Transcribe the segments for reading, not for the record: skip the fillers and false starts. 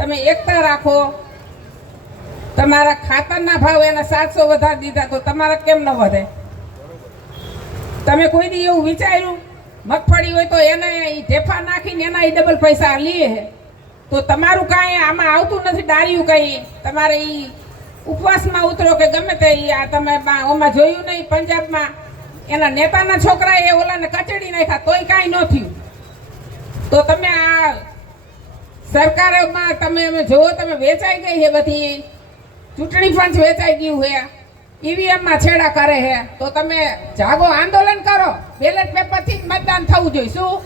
તમે એકતા રાખો. તમારા ખાતરના ભાવ એના 700 વધારી દીધા તો તમારા કેમ ન વધે? તમે કોઈ દી એવું વિચાર્યું મગફળી હોય તો એને ઢેફા નાખીને એના ડબલ પૈસા લે તો તમારું કાંઈ આમાં આવતું નથી? ડાર્યું કંઈ તમારે ઉપવાસમાં ઉતરો કે ગમે તે આ તમે ઓમાં જોયું નહીં પંજાબમાં એના નેતાના છોકરાએ ઓલાને કચડી નાખ્યા તોય કાંઈ ન થયું. તો તમે આ સરકારમાં તમે જોવો તમે વેચાઈ ગઈ છે બધી ચૂંટણી પંચ વેચાઈ ગયું છે, ઈવીએમમાં છેડા કરે છે. તો તમે જાગો, આંદોલન કરો. બેલેટ પેપરથી જ મતદાન થવું જોઈએ. શું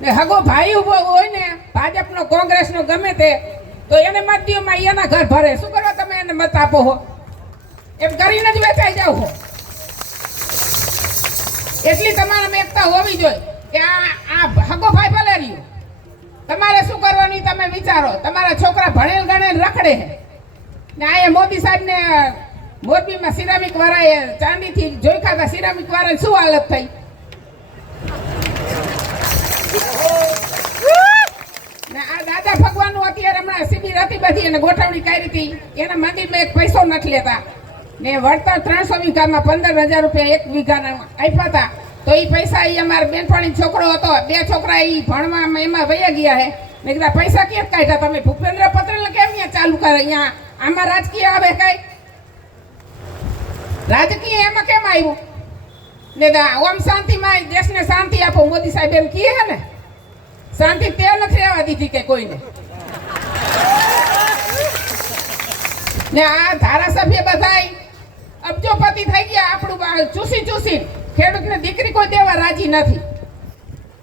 ને હગો ભાઈ ઉભો હોય ને ભાજપનો કોંગ્રેસનો ગમે તે તો એને મત દોમાં એના ઘર ભરે. શું કરવા તમે એને મત આપો હો? એમ કરીને જ વેચાઈ જાવ હો. એટલી તમારામાં એકતા હોવી જોઈએ કે આ હગો ભાઈ ભલે રહ્યું. તમારે શું કરવાનું તમે વિચારો. તમારા છોકરા ભણેલ ગણેલ રખડે છે ને અહીંયા મોદી સાહેબને મોરબીમાં સિરામિક વાળાએ ચાંદીથી જોઈ ખાતા સિરામિક વાળાને શું હાલત થઈ? ને આ દાદા ભગવાનનું અત્યારે હમણાં શિબિર હતી બધી એને ગોઠવણી કરી હતી. એના મંદિરમાં એક પૈસો નથી લેતા ને વળતર 300 વીઘામાં 15,000 રૂપિયા એક વીઘાના આપ્યા હતા. તો એ પૈસા એ અમારા બેનપણી છોકરો હતો, 2 છોકરા એ ભણવામાં એમાં વયા ગયા હે. મેં કીધા પૈસા કેમ કાઢ્યા તમે? ભૂપેન્દ્ર પટેલ કેમ અહીંયા ચાલુ કરે? અહીંયા આમાં રાજકીય આવે કઈ? રાજકીય એમાં કેમ આવ્યું? ને ઓમ શાંતિમાં દેશને શાંતિ આપો મોદી સાહેબ એમ કહે છે ને. શાંતિ તે નથી રહેવા દીધી કે કોઈને. ને આ ધારાસભ્ય બધાય અબજોપતિ થઈ ગયા. આપણું ચૂસી ખેડૂતને દીકરી કોઈ દેવા રાજી નથી.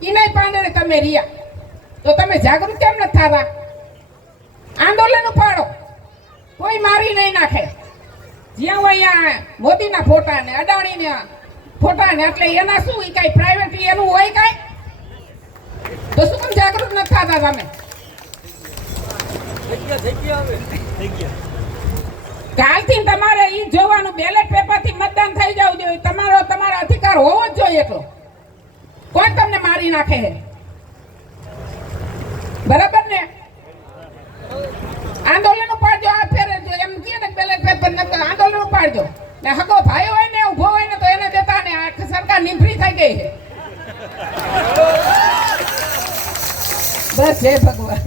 ઈનાય પાંડરે તમે રહ્યા તો તમે જાગૃત કેમ નથી થતા? આંદોલન ઉપાડો. કોઈ મારી નહીં નાખે. જ્યાં હોય મોદીના ફોટા ને અડાણીના ફોટા ને એટલે એના શું એ કઈ પ્રાઇવેટ એનું હોય કઈ? તો શું કેમ જાગૃત નથી થતા તમે? કાલથી તમારે ઈ જોવાનું બેલેટ પેપરથી મતદાન થઈ જવું જોઈએ. તમારો અધિકાર હોવો જ જોઈએ એટલો. કોણ તમને મારી નાખે છે? બરાબર ને? આંદોલન ઉપાડજો. આ ફેરે એમ કહે ને બેલેટ પેપર નથી, આંદોલન ઉપાડજો. ને હગો ભાઈ હોય ને ઉભો હોય ને તો એને દેતા ને આ સરકાર નિંભરી થઈ ગઈ છે. બસ જય ભગવાન.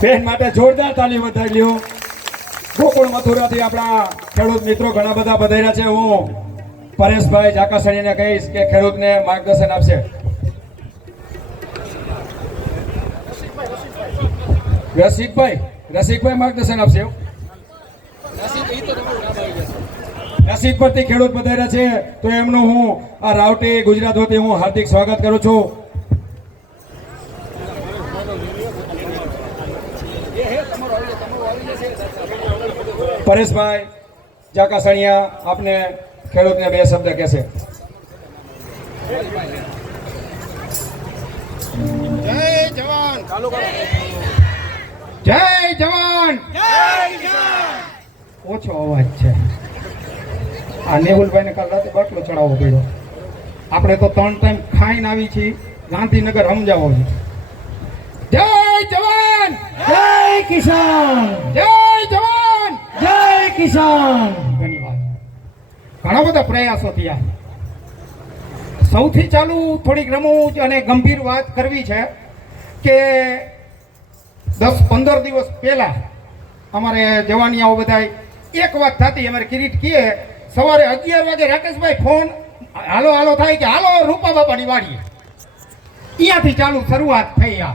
બેન માટે જોરદાર તાલી વધારી લ્યો. ગોકુળ મથુરાથી આપણા ખેડૂત મિત્રો ઘણા બધા વધાર્યા છે. હું પરેશભાઈ જાકાસણીને કહીશ કે ખેડૂતને માર્ગદર્શન આપશે. રસિકભાઈ માર્ગદર્શન આપશે. નસીબ પરથી ખેડૂત વધાર્યા છે તો એમનું હું આ રાવટી ગુજરાત વતી હું હાર્દિક સ્વાગત કરું છું. પરેશભાઈ જાકાસણિયા આપને ખેડૂતને 2 શબ્દ કહેશે. જય જવાન, જય જવાન, જય કિસાન. ઓછો અવાજ છે. આ નેહુલભાઈને કાલ રાતે બાટલો ચડાવવો પડ્યો. આપણે તો 3 ટાઈમ ખાઈને આવી છીએ. ગાંધીનગર સમજાવો છે. જય જવાન, જય કિસાન, જય જવાન, જય કિસાન. ધન્યવાદ. ઘણા બધા પ્રયાસો થયા. સૌથી ચાલુ થોડીક રમૂજ અને ગંભીર વાત કરવી છે કે 10-15 દિવસ પહેલા અમારે જવાનિયાઓ બધા એક વાત થતી. અમારે કિરીટ કીએ સવારે 11 વાગે રાકેશભાઈ ફોન હાલો થાય કે હાલો રૂપા બાપાની વાડીએ. અહીંયાથી ચાલુ શરૂઆત થઈ. આ